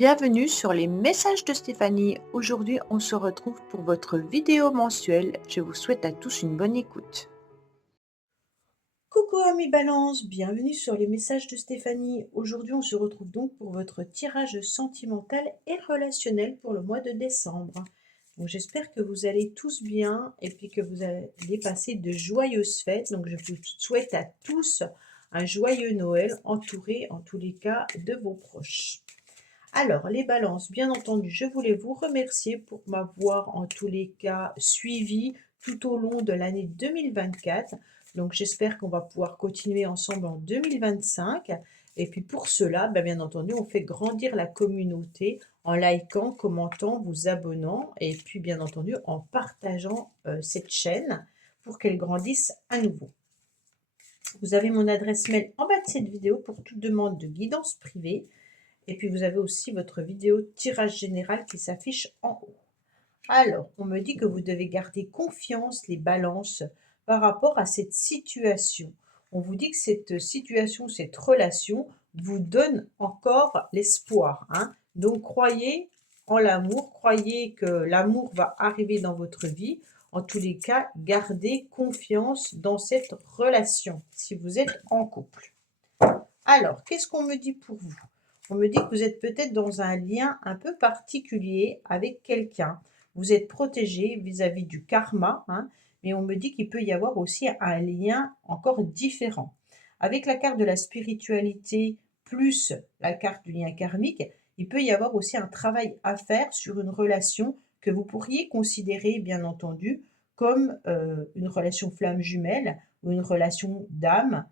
Bienvenue sur les messages de Stéphanie. Aujourd'hui, on se retrouve pour votre vidéo mensuelle. Je vous souhaite à tous une bonne écoute. Coucou amis Balance, bienvenue sur les messages de Stéphanie. Aujourd'hui, on se retrouve donc pour votre tirage sentimental et relationnel pour le mois de décembre. Donc, j'espère que vous allez tous bien et puis que vous allez passer de joyeuses fêtes. Donc, je vous souhaite à tous un joyeux Noël entouré en tous les cas de vos proches. Alors, les balances, bien entendu, je voulais vous remercier pour m'avoir en tous les cas suivi tout au long de l'année 2024. Donc, j'espère qu'on va pouvoir continuer ensemble en 2025. Et puis pour cela, bien entendu, on fait grandir la communauté en likant, commentant, vous abonnant et puis bien entendu en partageant cette chaîne pour qu'elle grandisse à nouveau. Vous avez mon adresse mail en bas de cette vidéo pour toute demande de guidance privée. Et puis vous avez aussi votre vidéo tirage général qui s'affiche en haut. Alors, on me dit que vous devez garder confiance, les balances, par rapport à cette situation. On vous dit que cette situation, cette relation vous donne encore l'espoir, hein. Donc, croyez en l'amour, croyez que l'amour va arriver dans votre vie. En tous les cas, gardez confiance dans cette relation si vous êtes en couple. Alors, qu'est-ce qu'on me dit pour vous? On me dit que vous êtes peut-être dans un lien un peu particulier avec quelqu'un. Vous êtes protégé vis-à-vis du karma, hein, mais on me dit qu'il peut y avoir aussi un lien encore différent. Avec la carte de la spiritualité plus la carte du lien karmique, il peut y avoir aussi un travail à faire sur une relation que vous pourriez considérer, bien entendu, comme une relation flamme jumelle ou une relation d'âme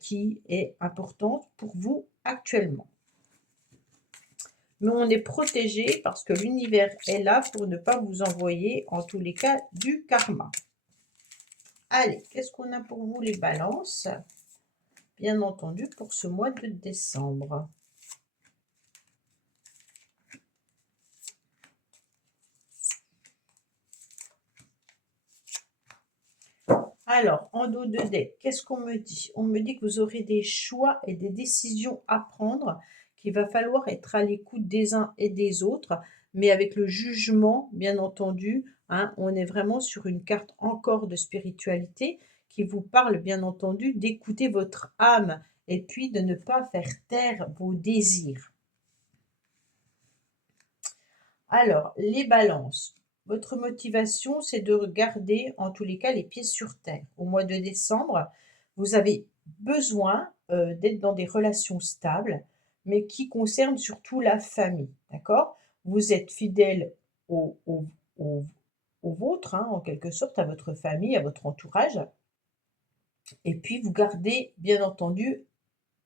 qui est importante pour vous actuellement. Mais on est protégé parce que l'univers est là pour ne pas vous envoyer, en tous les cas, du karma. Allez, qu'est-ce qu'on a pour vous les balances? Bien entendu, pour ce mois de décembre. Alors, en dos de deck, qu'est-ce qu'on me dit? On me dit que vous aurez des choix et des décisions à prendre, qu'il va falloir être à l'écoute des uns et des autres, mais avec le jugement, bien entendu, hein, on est vraiment sur une carte encore de spiritualité qui vous parle, bien entendu, d'écouter votre âme et puis de ne pas faire taire vos désirs. Alors, les balances. Votre motivation, c'est de garder, en tous les cas, les pieds sur terre. Au mois de décembre, vous avez besoin d'être dans des relations stables, mais qui concernent surtout la famille, d'accord? Vous êtes fidèle au, au, au- au vôtre, hein, en quelque sorte, à votre famille, à votre entourage, et puis vous gardez, bien entendu,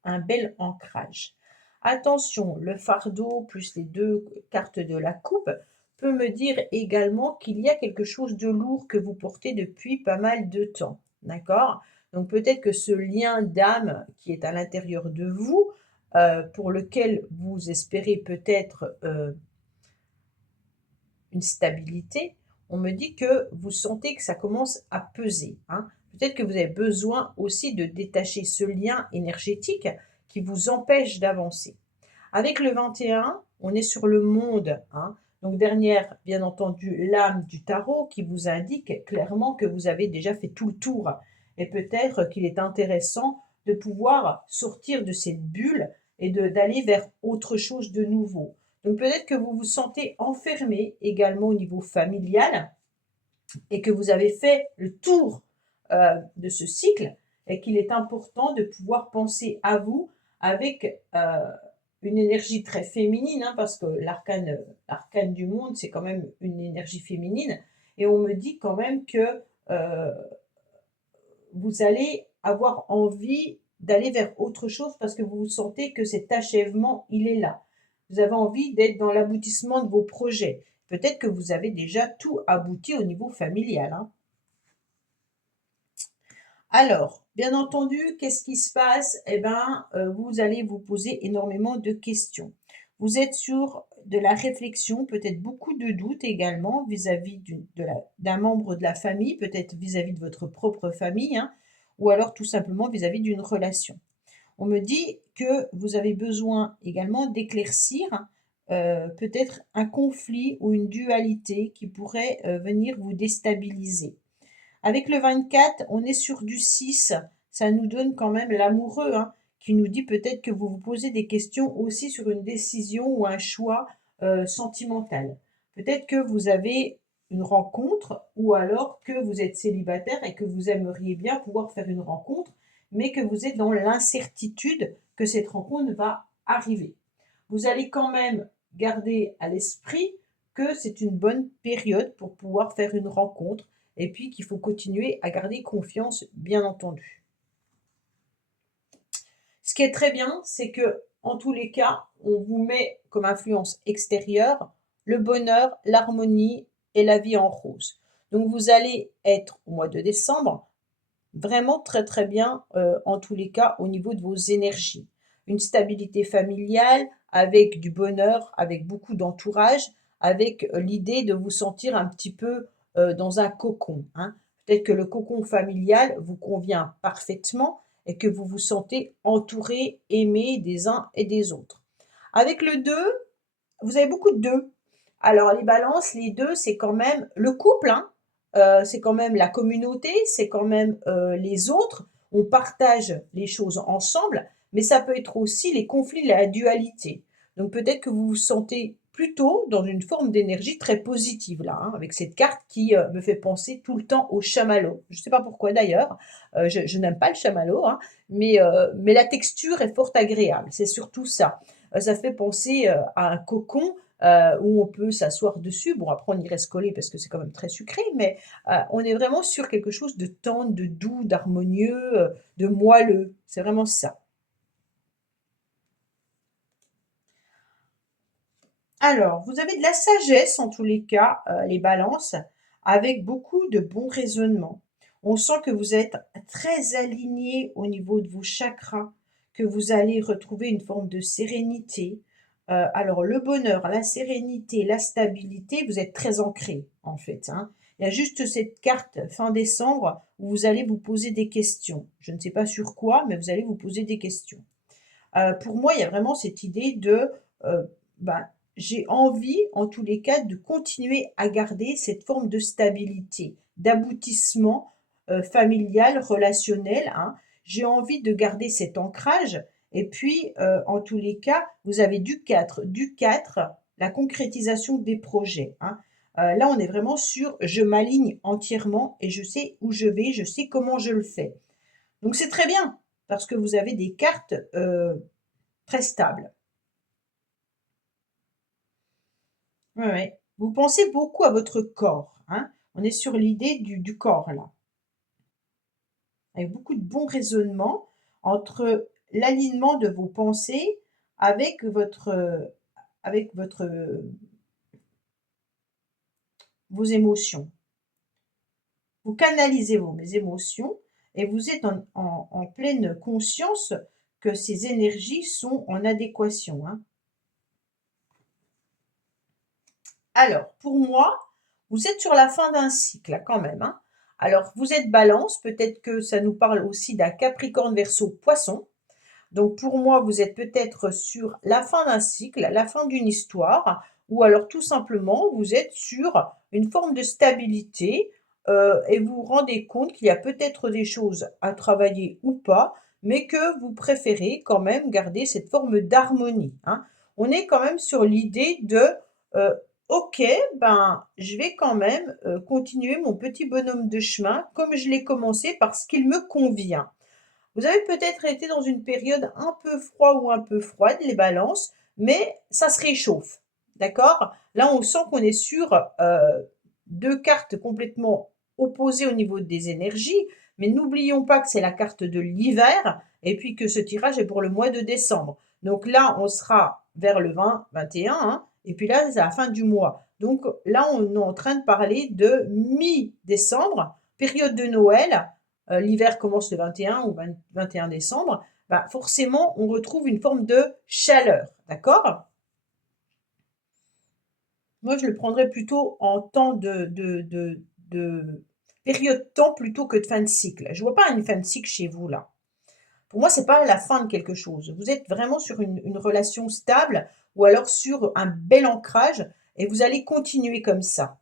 un bel ancrage. Attention, le fardeau plus les deux cartes de la coupe peut me dire également qu'il y a quelque chose de lourd que vous portez depuis pas mal de temps. D'accord? Donc peut-être que ce lien d'âme qui est à l'intérieur de vous, pour lequel vous espérez peut-être une stabilité, on me dit que vous sentez que ça commence à peser, hein. Peut-être que vous avez besoin aussi de détacher ce lien énergétique qui vous empêche d'avancer. Avec le 21, on est sur le monde, hein. Donc dernière, bien entendu, l'âme du tarot qui vous indique clairement que vous avez déjà fait tout le tour. Et peut-être qu'il est intéressant de pouvoir sortir de cette bulle et d'aller vers autre chose de nouveau. Donc peut-être que vous vous sentez enfermé également au niveau familial et que vous avez fait le tour de ce cycle et qu'il est important de pouvoir penser à vous avec une énergie très féminine, hein, parce que l'arcane du monde, c'est quand même une énergie féminine. Et on me dit quand même que vous allez avoir envie d'aller vers autre chose parce que vous sentez que cet achèvement, il est là. Vous avez envie d'être dans l'aboutissement de vos projets. Peut-être que vous avez déjà tout abouti au niveau familial, hein. Alors, bien entendu, qu'est-ce qui se passe? Eh bien, vous allez vous poser énormément de questions. Vous êtes sur de la réflexion, peut-être beaucoup de doutes également vis-à-vis d'un membre de la famille, peut-être vis-à-vis de votre propre famille, hein, ou alors tout simplement vis-à-vis d'une relation. On me dit que vous avez besoin également d'éclaircir peut-être un conflit ou une dualité qui pourrait, venir vous déstabiliser. Avec le 24, on est sur du 6. Ça nous donne quand même l'amoureux, hein, qui nous dit peut-être que vous vous posez des questions aussi sur une décision ou un choix sentimental. Peut-être que vous avez une rencontre ou alors que vous êtes célibataire et que vous aimeriez bien pouvoir faire une rencontre, mais que vous êtes dans l'incertitude que cette rencontre va arriver. Vous allez quand même garder à l'esprit que c'est une bonne période pour pouvoir faire une rencontre et puis qu'il faut continuer à garder confiance, bien entendu. Ce qui est très bien, c'est que en tous les cas, on vous met comme influence extérieure le bonheur, l'harmonie et la vie en rose. Donc vous allez être au mois de décembre vraiment très très bien en tous les cas au niveau de vos énergies. Une stabilité familiale avec du bonheur, avec beaucoup d'entourage, avec l'idée de vous sentir un petit peu dans un cocon, hein. Peut-être que le cocon familial vous convient parfaitement et que vous vous sentez entouré, aimé des uns et des autres. Avec le 2, vous avez beaucoup de 2. Alors les balances, les 2, c'est quand même le couple, hein, c'est quand même la communauté, c'est quand même, les autres. On partage les choses ensemble, mais ça peut être aussi les conflits, la dualité. Donc peut-être que vous vous sentez plutôt dans une forme d'énergie très positive là, hein, avec cette carte qui, me fait penser tout le temps au chamallow. Je ne sais pas pourquoi d'ailleurs, je n'aime pas le chamallow, hein, mais la texture est fort agréable, c'est surtout ça. Ça fait penser, à un cocon, où on peut s'asseoir dessus. Bon, après, on y reste collé parce que c'est quand même très sucré, mais on est vraiment sur quelque chose de tendre, de doux, d'harmonieux, de moelleux. C'est vraiment ça. Alors, vous avez de la sagesse en tous les cas, les balances, avec beaucoup de bons raisonnements. On sent que vous êtes très alignés au niveau de vos chakras, que vous allez retrouver une forme de sérénité. Alors, le bonheur, la sérénité, la stabilité, vous êtes très ancrés, en fait, hein. Il y a juste cette carte fin décembre où vous allez vous poser des questions. Je ne sais pas sur quoi, mais vous allez vous poser des questions. Pour moi, il y a vraiment cette idée de, heu, bah, j'ai envie, en tous les cas, de continuer à garder cette forme de stabilité, d'aboutissement, familial, relationnel, hein. J'ai envie de garder cet ancrage et puis, en tous les cas, vous avez du 4. Du 4, la concrétisation des projets, hein. Là, on est vraiment sur: «Je m'aligne entièrement et je sais où je vais, je sais comment je le fais». Donc c'est très bien parce que vous avez des cartes, très stables. Ouais, ouais. Vous pensez beaucoup à votre corps, hein. On est sur l'idée du corps là, avec beaucoup de bons raisonnements entre l'alignement de vos pensées avec votre vos émotions. Vous canalisez vos émotions et vous êtes en pleine conscience que ces énergies sont en adéquation, hein. Alors, pour moi, vous êtes sur la fin d'un cycle, hein, quand même, hein. Alors, vous êtes Balance, peut-être que ça nous parle aussi d'un Capricorne, Verseau, Poisson. Donc, pour moi, vous êtes peut-être sur la fin d'un cycle, la fin d'une histoire, ou alors tout simplement, vous êtes sur une forme de stabilité et vous vous rendez compte qu'il y a peut-être des choses à travailler ou pas, mais que vous préférez quand même garder cette forme d'harmonie, hein. On est quand même sur l'idée de euh, OK, ben, je vais quand même continuer mon petit bonhomme de chemin comme je l'ai commencé parce qu'il me convient. Vous avez peut-être été dans une période un peu froid ou un peu froide, les balances, mais ça se réchauffe. D'accord? Là, on sent qu'on est sur 2 cartes complètement opposées au niveau des énergies, mais n'oublions pas que c'est la carte de l'hiver et puis que ce tirage est pour le mois de décembre. Donc là, on sera vers le 20-21, hein, et puis là, c'est à la fin du mois. Donc là, on est en train de parler de mi-décembre, période de Noël. L'hiver commence le 21 ou 21 décembre. Bah, forcément, on retrouve une forme de chaleur. D'accord? Moi, je le prendrais plutôt en temps de période de temps plutôt que de fin de cycle. Je vois pas une fin de cycle chez vous là. Pour moi, c'est pas la fin de quelque chose. Vous êtes vraiment sur une relation stable ou alors sur un bel ancrage et vous allez continuer comme ça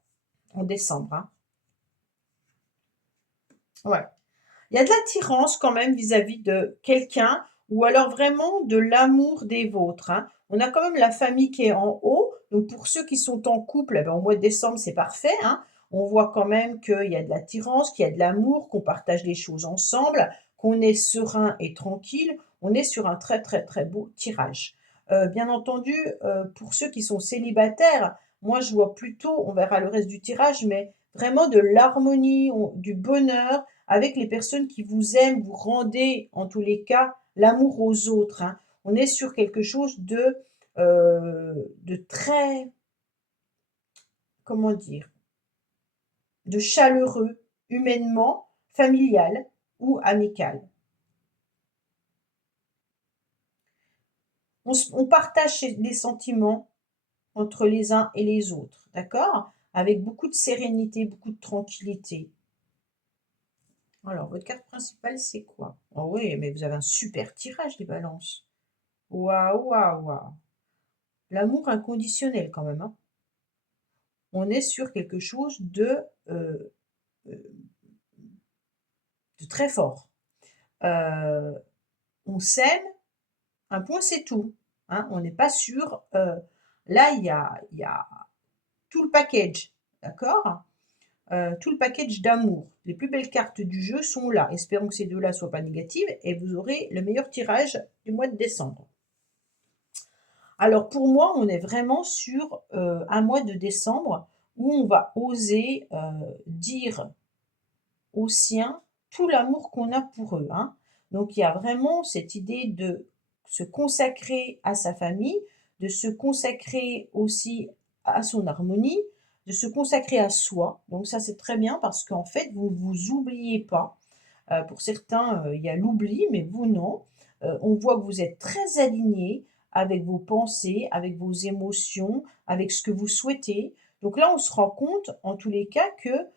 en décembre, hein. Ouais. Il y a de l'attirance quand même vis-à-vis de quelqu'un ou alors vraiment de l'amour des vôtres, hein. On a quand même la famille qui est en haut, donc pour ceux qui sont en couple, eh ben, au mois de décembre, c'est parfait, hein. On voit quand même qu'il y a de l'attirance, qu'il y a de l'amour, qu'on partage les choses ensemble, qu'on est serein et tranquille. On est sur un très, très, très beau tirage. Bien entendu, pour ceux qui sont célibataires, moi je vois plutôt, on verra le reste du tirage, mais vraiment de l'harmonie, du bonheur, avec les personnes qui vous aiment, vous rendez en tous les cas l'amour aux autres, hein. On est sur quelque chose de très, comment dire, de chaleureux, humainement, familial ou amical. On partage les sentiments entre les uns et les autres, d'accord? Avec beaucoup de sérénité, beaucoup de tranquillité. Alors, votre carte principale, c'est quoi? Oh oui, mais vous avez un super tirage, les balances. Waouh, waouh, waouh. L'amour inconditionnel quand même, hein. On est sur quelque chose heu, de très fort. Heu, on s'aime, un point c'est tout, hein. On n'est pas sûr, là il y a tout le package, d'accord? Tout le package d'amour. Les plus belles cartes du jeu sont là. Espérons que ces 2-là soient pas négatives et vous aurez le meilleur tirage du mois de décembre. Alors pour moi, on est vraiment sur, un mois de décembre où on va oser, dire aux siens tout l'amour qu'on a pour eux, hein. Donc il y a vraiment cette idée de se consacrer à sa famille, de se consacrer aussi à son harmonie, de se consacrer à soi. Donc ça, c'est très bien parce qu'en fait, vous ne vous oubliez pas. Pour certains, il y a l'oubli, mais vous non. On voit que vous êtes très alignés avec vos pensées, avec vos émotions, avec ce que vous souhaitez. Donc là, on se rend compte, en tous les cas, que,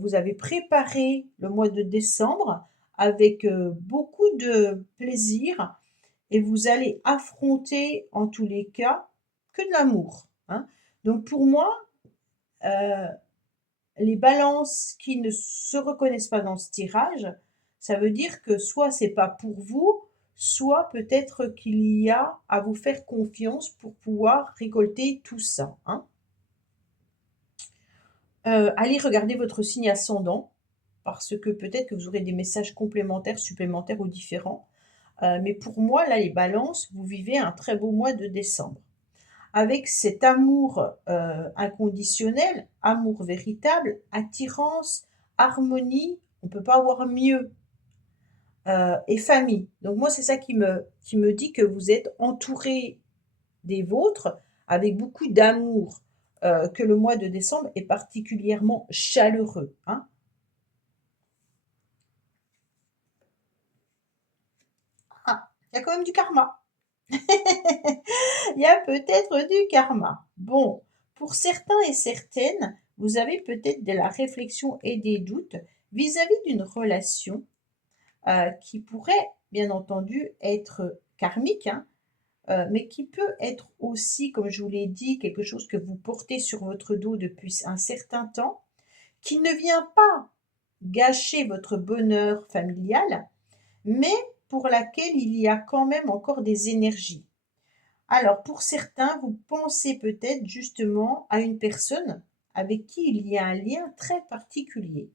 vous avez préparé le mois de décembre avec, beaucoup de plaisir et vous allez affronter, en tous les cas, que de l'amour, hein. Donc pour moi, heu les balances qui ne se reconnaissent pas dans ce tirage, ça veut dire que soit c'est pas pour vous, soit peut-être qu'il y a à vous faire confiance pour pouvoir récolter tout ça, hein. Allez regarder votre signe ascendant, parce que peut-être que vous aurez des messages complémentaires, supplémentaires ou différents. Mais pour moi, là, les balances, vous vivez un très beau mois de décembre. Avec cet amour, inconditionnel, amour véritable, attirance, harmonie, on ne peut pas avoir mieux, et famille. Donc moi, c'est ça qui me dit que vous êtes entouré des vôtres avec beaucoup d'amour, que le mois de décembre est particulièrement chaleureux, hein. Ah, il y a quand même du karma. Il y a peut-être du karma. Bon, pour certains et certaines, vous avez peut-être de la réflexion et des doutes vis-à-vis d'une relation qui pourrait, bien entendu, être karmique, hein, mais qui peut être aussi, comme je vous l'ai dit, quelque chose que vous portez sur votre dos depuis un certain temps, qui ne vient pas gâcher votre bonheur familial, mais pour laquelle il y a quand même encore des énergies. Alors, pour certains, vous pensez peut-être justement à une personne avec qui il y a un lien très particulier,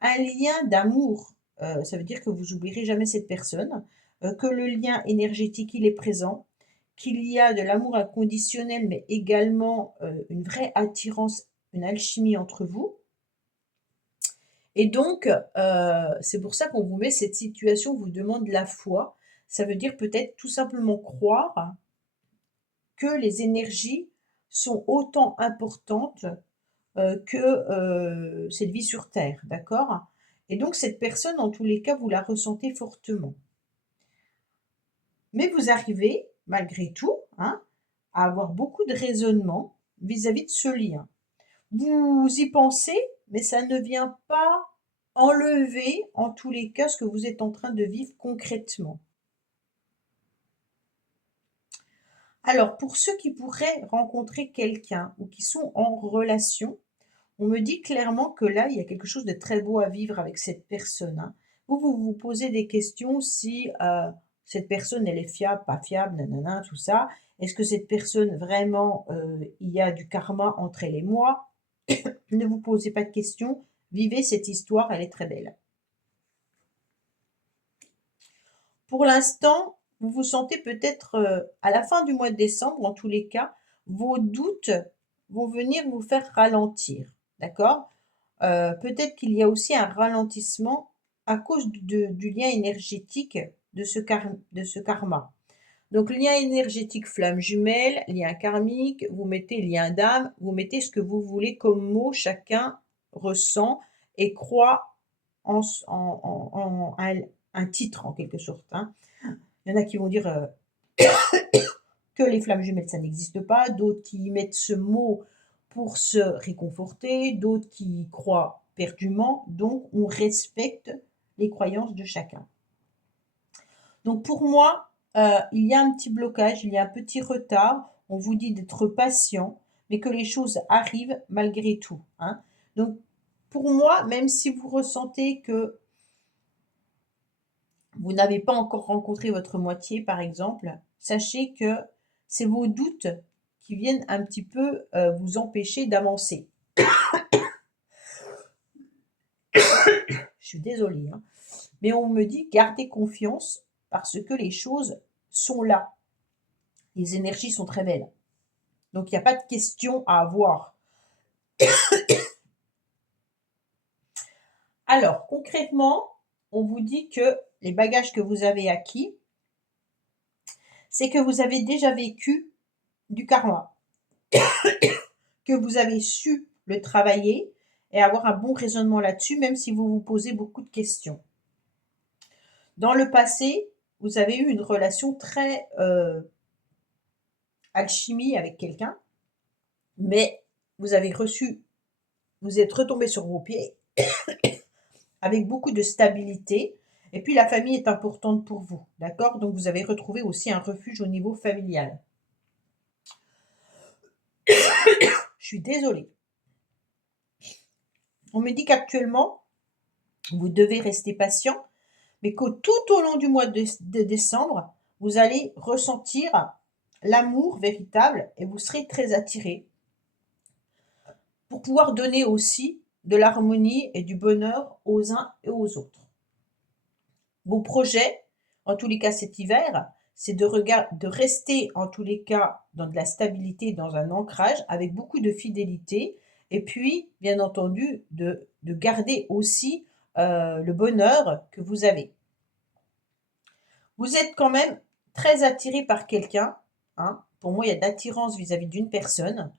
un lien d'amour. Ça veut dire que vous oublierez jamais cette personne, que le lien énergétique, il est présent, qu'il y a de l'amour inconditionnel, mais également une vraie attirance, une alchimie entre vous. Et donc, c'est pour ça qu'on vous met cette situation, vous demande la foi. Ça veut dire peut-être tout simplement croire que les énergies sont autant importantes, que, cette vie sur terre, d'accord? Et donc cette personne, en tous les cas, vous la ressentez fortement. Mais vous arrivez, malgré tout, hein, à avoir beaucoup de raisonnement vis-à-vis de ce lien. Vous y pensez, mais ça ne vient pas enlever, en tous les cas, ce que vous êtes en train de vivre concrètement. Alors, pour ceux qui pourraient rencontrer quelqu'un ou qui sont en relation, on me dit clairement que là, il y a quelque chose de très beau à vivre avec cette personne, hein. Vous vous posez des questions si, cette personne, elle est fiable, pas fiable, nanana, tout ça. Est-ce que cette personne vraiment, il y a du karma entre elle et moi? Ne vous posez pas de questions, vivez cette histoire, elle est très belle. Pour l'instant, vous vous sentez peut-être, à la fin du mois de décembre, en tous les cas, vos doutes vont venir vous faire ralentir, d'accord? Peut-être qu'il y a aussi un ralentissement à cause du lien énergétique de ce karma. Donc lien énergétique flamme jumelle, lien karmique, vous mettez lien d'âme, vous mettez ce que vous voulez comme mot, chacun ressent et croit en un titre en quelque sorte, hein. Il y en a qui vont dire, que les flammes jumelles, ça n'existe pas, d'autres qui mettent ce mot pour se réconforter, d'autres qui y croient perdument, donc on respecte les croyances de chacun. Donc pour moi, il y a un petit blocage, il y a un petit retard, on vous dit d'être patient, mais que les choses arrivent malgré tout, hein. Donc pour moi, même si vous ressentez que vous n'avez pas encore rencontré votre moitié, par exemple, sachez que c'est vos doutes qui viennent un petit peu, vous empêcher d'avancer. Je suis désolée, hein, mais on me dit: «Gardez confiance parce que les choses sont là». Les énergies sont très belles, donc il y a pas de question à avoir. Alors concrètement, on vous dit que les bagages que vous avez acquis, c'est que vous avez déjà vécu du karma. Que vous avez su le travailler et avoir un bon raisonnement là-dessus, même si vous vous posez beaucoup de questions. Dans le passé, vous avez eu une relation très, alchimie avec quelqu'un, mais vous avez reçu vous êtes retombé sur vos pieds avec beaucoup de stabilité et puis la famille est importante pour vous, d'accord? Donc vous avez retrouvé aussi un refuge au niveau familial. Je suis désolée. On me dit qu'actuellement, vous devez rester patient, mais que tout au long du mois de décembre, vous allez ressentir l'amour véritable et vous serez très attiré pour pouvoir donner aussi de l'harmonie et du bonheur aux uns et aux autres. Vos projets, en tous les cas cet hiver, c'est de rester en tous les cas dans de la stabilité, dans un ancrage avec beaucoup de fidélité et puis, bien entendu, de garder aussi le bonheur que vous avez. Vous êtes quand même très attiré par quelqu'un, hein. Pour moi, il y a de l'attirance vis-à-vis d'une personne.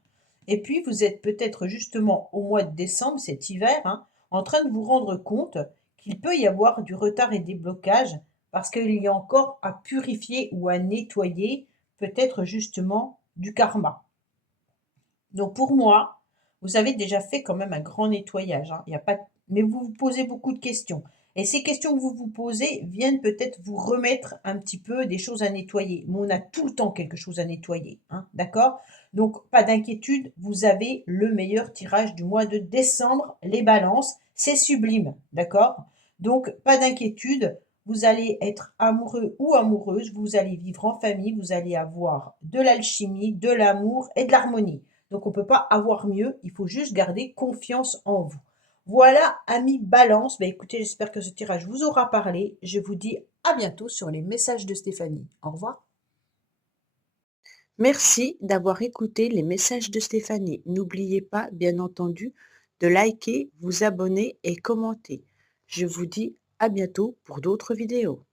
Et puis, vous êtes peut-être justement au mois de décembre, cet hiver, hein, en train de vous rendre compte qu'il peut y avoir du retard et des blocages parce qu'il y a encore à purifier ou à nettoyer peut-être justement du karma. Donc pour moi, vous avez déjà fait quand même un grand nettoyage, hein. Il y a pas de mais vous vous posez beaucoup de questions et ces questions que vous vous posez viennent peut-être vous remettre un petit peu des choses à nettoyer. Mais on a tout le temps quelque chose à nettoyer, hein, d'accord? Donc pas d'inquiétude, vous avez le meilleur tirage du mois de décembre, les balances, c'est sublime, d'accord? Donc pas d'inquiétude, vous allez être amoureux ou amoureuse, vous allez vivre en famille, vous allez avoir de l'alchimie, de l'amour et de l'harmonie. Donc on ne peut pas avoir mieux, il faut juste garder confiance en vous. Voilà, amis Balance, bah écoutez, j'espère que ce tirage vous aura parlé. Je vous dis à bientôt sur les messages de Stéphanie. Au revoir. Merci d'avoir écouté les messages de Stéphanie. N'oubliez pas, bien entendu, de liker, vous abonner et commenter. Je vous dis à bientôt pour d'autres vidéos.